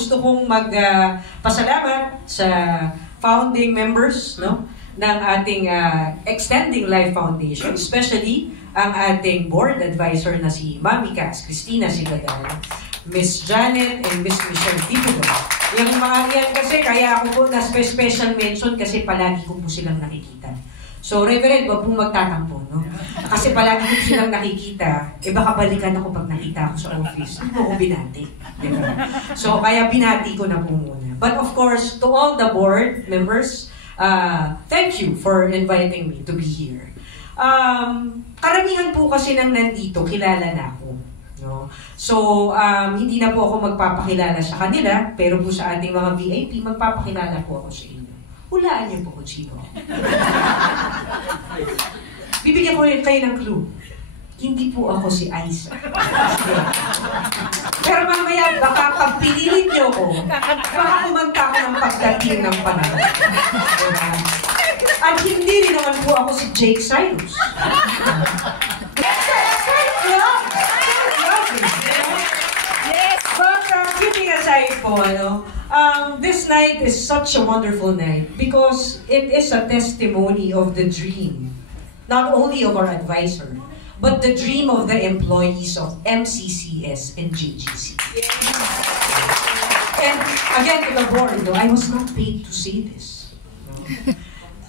gusto kong magpasalamat sa founding members, no, ng ating Extending Life Foundation, especially ang ating board advisor na si Mami Cass, Cristina Sigadan, Miss Janet, and Miss Michelle Dipulo. Yung mga yan kasi, kaya ako po na special mention kasi palagi ko po silang nakikita. So, Reverend, wag pong magtatampo, no? Kasi palagi ko silang nakikita, baka balikan ako pag nakita ako sa office. Hindi ko binati. Diba? So, kaya binati ko na po muna. But of course, to all the board members, thank you for inviting me to be here. Karamihan po kasi nang nandito, kilala na ako. No? So, hindi na po ako magpapakilala sa kanila, pero po sa ating mga VIP, magpapakilala po ako sa inyo. Hulaan niyo po kung sino ako. Bibigyan ko rin kayo ng clue. Hindi po ako si Aiza. Pero mamaya, baka pag pinilit niyo ko, baka kumanta ako ng pagdating ng panahon. At hindi rin naman po ako si Jake Cyrus. But kidding aside po, this night is such a wonderful night because it is a testimony of the dream, not only of our advisor, but the dream of the employees of MCCS and GGC. And again, to the board, I was not paid to say this.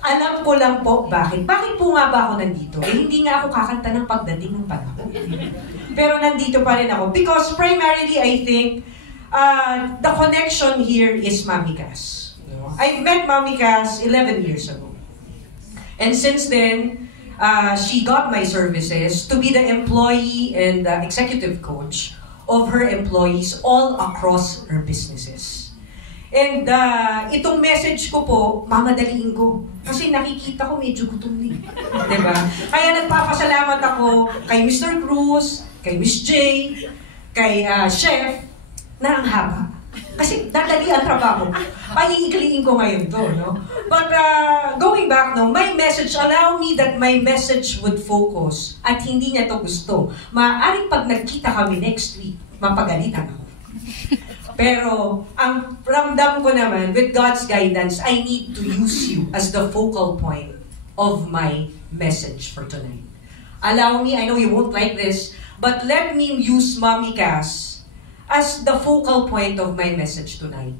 Alam ko lang po bakit. Bakit po nga ba ako nandito? Hindi nga ako kakanta ng pagdating ng panahon. Pero nandito pa rin ako. Because primarily, I think, the connection here is Mami Cass. I met Mami Cass 11 years ago. And since then, she got my services to be the employee and the executive coach of her employees all across her businesses. And itong message ko po, mamadaliin ko. Kasi nakikita ko medyo gutom ni. Diba? Kaya nagpapasalamat ako kay Mr. Cruz, kay Miss J, kay Chef, na ang haba. Kasi dadali ang trabaho. Paiikliin ko ngayon to, no? But going back, no, my message, allow me that my message would focus at hindi niya to gusto. Maaaring pag nagkita kami next week, mapagalitan ako. Pero, ang ramdam ko naman, with God's guidance, I need to use you as the focal point of my message for tonight. Allow me, I know you won't like this, but let me use Mami Cass as the focal point of my message tonight.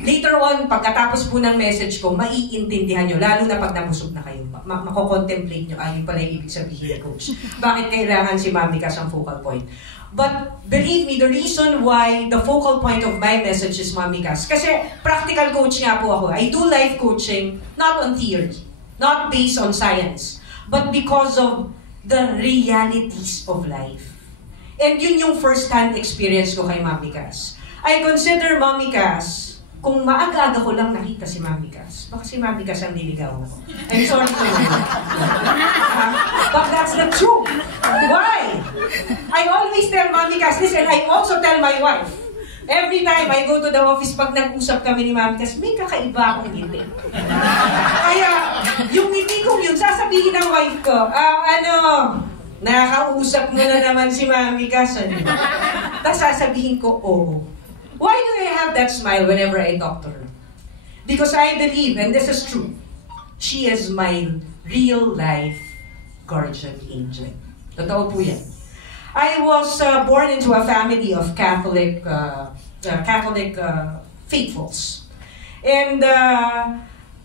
Later on, pagkatapos po ng message ko, maiintindihan nyo, lalo na pag nabusog na kayo, mako-contemplate nyo, ayun pala yung ibig sabihin, Coach. Bakit kailangan si Mami Cass ang focal point? But believe me, the reason why the focal point of my message is Mami Cass, kasi practical coach nga po ako. I do life coaching, not on theory, not based on science, but because of the realities of life. And yun yung first-hand experience ko kay Mami Cass. I consider Mami Cass, kung maaga-aga ko lang nakita si Mami Cass, baka si Mami Cass ang niligaw ko. I'm sorry to you. But that's the truth. Why? I always tell Mami Cass this, and I also tell my wife. Every time I go to the office, pag nag-usap kami ni Mami Cass, may kakaiba akong ngiti. Kaya, yung ngiti ko yun, sasabihin ng wife ko, nakakausap mo na naman si Mami Cass. Tapos sasabihin ko, oo. Why do I have that smile whenever I talk to her? Because I believe, and this is true, she is my real-life guardian angel. Totoo po yan. I was born into a family of Catholic faithfuls. And,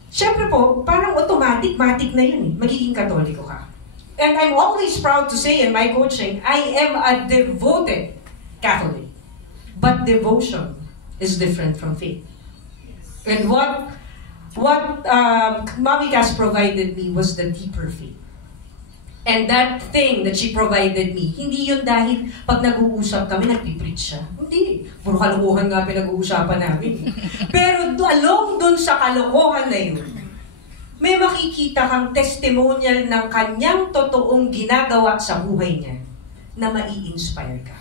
syempre po, parang automatic na yun eh. Magiging Katoliko ka. And I'm always proud to say in my coaching, I am a devoted Catholic. But devotion is different from faith. And what Mami Cass provided me was the deeper faith. And that thing that she provided me, hindi yun dahil pag nag-uusap kami, nagpipreach siya. Hindi. Puro kalokohan nga pinag-uusapan namin. Pero along dun sa kalokohan na yun, may makikita kang testimonial ng kanyang totoong ginagawa sa buhay niya na mai-inspire ka.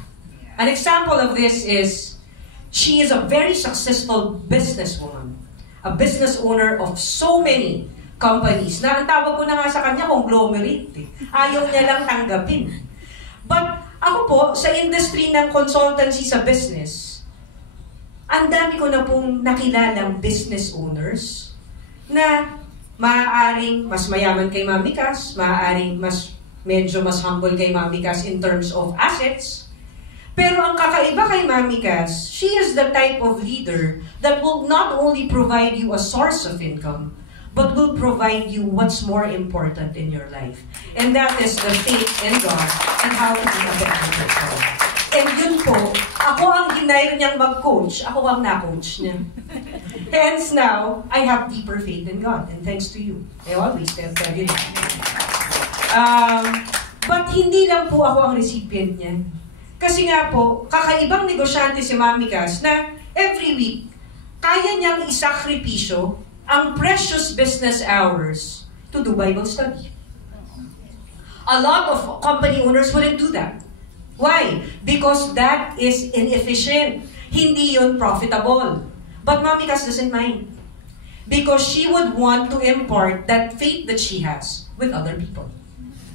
An example of this is, she is a very successful businesswoman. A business owner of so many companies na ang tawag ko na nga sa kanya, conglomerate. Ayaw niya lang tanggapin. But ako po, sa industry ng consultancy sa business, ang dami ko na pong nakilalang business owners na maaaring mas mayaman kay Mami Cass, maaaring medyo mas humble kay Mami Cass in terms of assets. Pero ang kakaiba kay Mami Cass, she is the type of leader that will not only provide you a source of income, but will provide you what's more important in your life. And that is the faith in God and how to be a better person. And yun po, ako ang hinire niyang mag-coach, ako ang na-coach niya. Hence now, I have deeper faith in God, and thanks to you. I always tell you that. But hindi lang po ako ang recipient niyan. Kasi nga po, kakaibang negosyante si Mami Cass na every week, kaya niyang isakripisyo ang precious business hours to do Bible study. A lot of company owners wouldn't do that. Why? Because that is inefficient. Hindi yun profitable. But Mami Cass doesn't mind. Because she would want to impart that faith that she has with other people.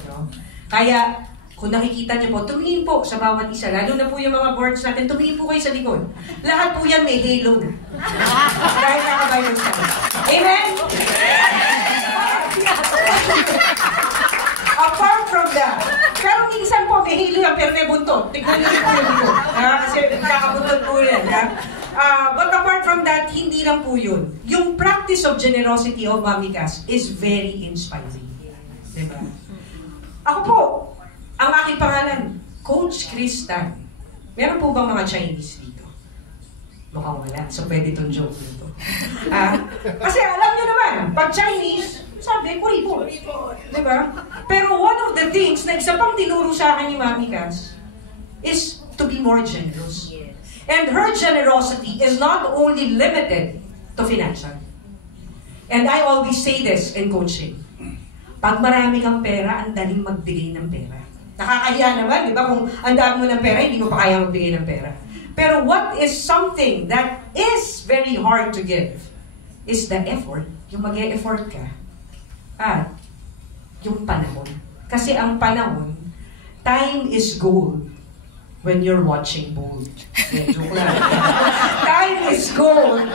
No? Kaya, kung nakikita niyo po, tumingin po sa bawat isa. Lalo na po yung mga boards natin, tumingin po kayo sa likod. Lahat po yan may halo na. Dahil nakabayad sa akin. Amen? Apart from that, pero minsan po may halo yan, pero may buntot. Tignan niyo po yung likod. Kasi kakabuntot po yan. But apart from that, hindi lang po yun. Yung practice of generosity of Mami Cass is very inspiring. Diba? Ako po, ang aking pangalan, Coach Chris Tan. Meron po bang mga Chinese dito? Mukhang wala. So, pwede itong joke nito. Kasi alam nyo naman, pag Chinese, sabi, kuripot. Diba? Pero one of the things na isa pang tinuro sa akin ni Mami Cass is to be more generous. And her generosity is not only limited to financial. And I always say this in coaching. Pag marami kang pera, ang daling magbigay ng pera. Nakakahiya naman, di ba? Kung ang dami mo ng pera, hindi mo pa kaya magbigay ng pera. Pero what is something that is very hard to give is the effort. Yung mag-e-effort ka. At yung panahon. Kasi ang panahon, time is gold when you're watching bold. Joke lang. Time is gold.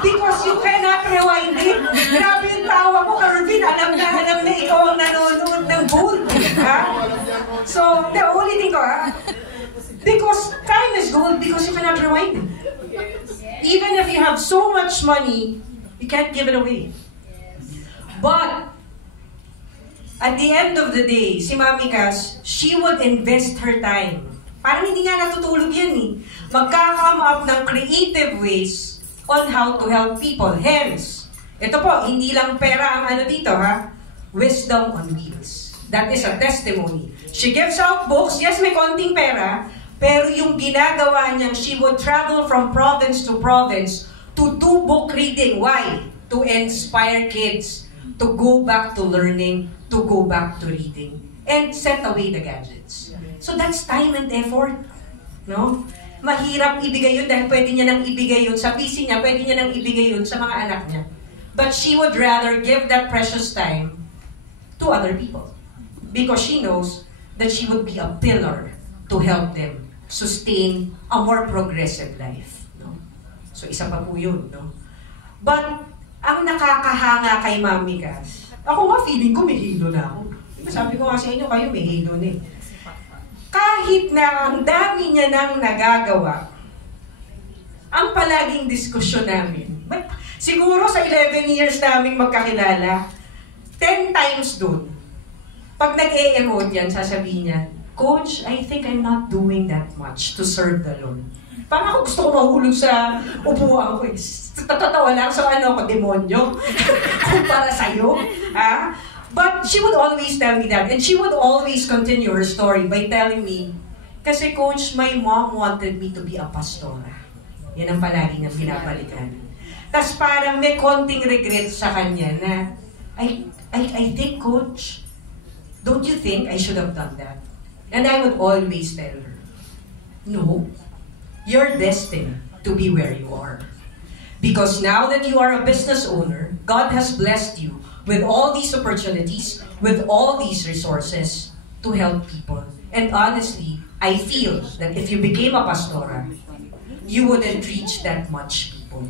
Because you cannot rewind it. Grabe yung tawa mo, Carvin. Alam na ikaw ang nanonood ng gold. Ha? So, the only thing ko, because time is gold because you cannot rewind it. Even if you have so much money, you can't give it away. But, at the end of the day, si Mami Cass, she would invest her time. Parang hindi nga natutulog yan eh. Magka-come up ng creative ways on how to help people. Hence, ito po, hindi lang pera ang ano dito ha. Wisdom on wheels. That is a testimony. She gives out books. Yes, may konting pera. Pero yung ginagawa niyang she would travel from province to province to do book reading. Why? To inspire kids to go back to learning, to go back to reading, and set away the gadgets. So that's time and effort. No? Mahirap ibigay yun dahil pwede niya nang ibigay yun sa PC niya, pwede niya nang ibigay yun sa mga anak niya. But she would rather give that precious time to other people. Because she knows that she would be a pillar to help them sustain a more progressive life. No? So isa pa po yun. No? But ang nakakahanga kay Mami Cass, ako nga feeling ko may halo na ako. Sabi ko nga sa inyo, kayo may halo na eh. Kahit na ang dami niya nang nagagawa, ang palaging diskusyon namin, siguro sa 11 years namin magkakilala, 10 times dun, pag nag-e-erode yan, sasabihin niya, Coach, I think I'm not doing that much to serve the Lord. Parang ako gusto ko mahulog sa upuan ko. Tatawa lang, so ano ako, demonyo? Kumpara sa'yo. Ha? But she would always tell me that. And she would always continue her story by telling me, kasi Coach, my mom wanted me to be a pastora. Yan ang palagi niyang pinapalikan. Tapos parang may konting regret sa kanya na, I think, Coach, don't you think I should have done that? And I would always tell her, no, you're destined to be where you are. Because now that you are a business owner, God has blessed you with all these opportunities, with all these resources to help people. And honestly, I feel that if you became a pastora, you wouldn't reach that much people.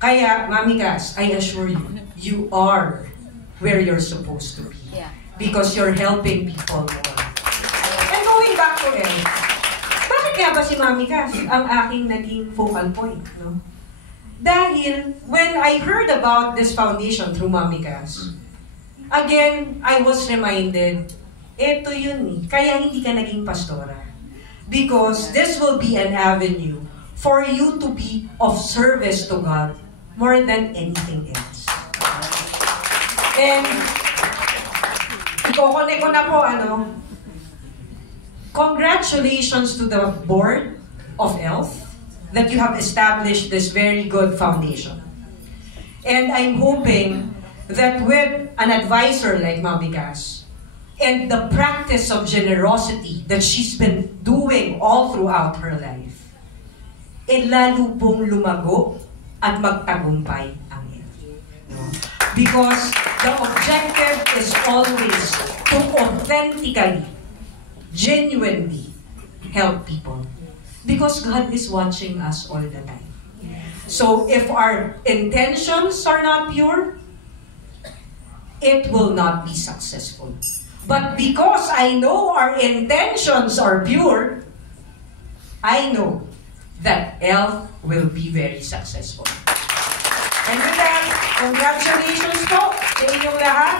Kaya, Mami Cass, I assure you, you are where you're supposed to be. Yeah. Because you're helping people more. And going back to El, bakit kaya ba si Mami Cass ang aking naging focal point, no? Dahil, when I heard about this foundation through Mami Cass, again, I was reminded, eto yun eh, kaya hindi ka naging pastora. Because this will be an avenue for you to be of service to God more than anything else. And, iko-connect ko na po, congratulations to the board of ELF that you have established this very good foundation. And I'm hoping that with an advisor like Mami Cass, and the practice of generosity that she's been doing all throughout her life, lalo pong lumago at magtagumpay ang ELF. No? Because the objective is always to authentically, genuinely help people. Because God is watching us all the time. So if our intentions are not pure, it will not be successful. But because I know our intentions are pure, I know that ELF will be very successful. And with that, congratulations po sa inyong lahat.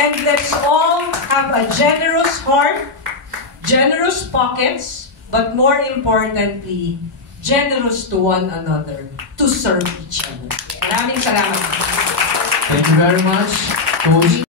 And let's all have a generous heart, generous pockets, but more importantly, generous to one another to serve each other. Maraming salamat. Thank you very much, Coach.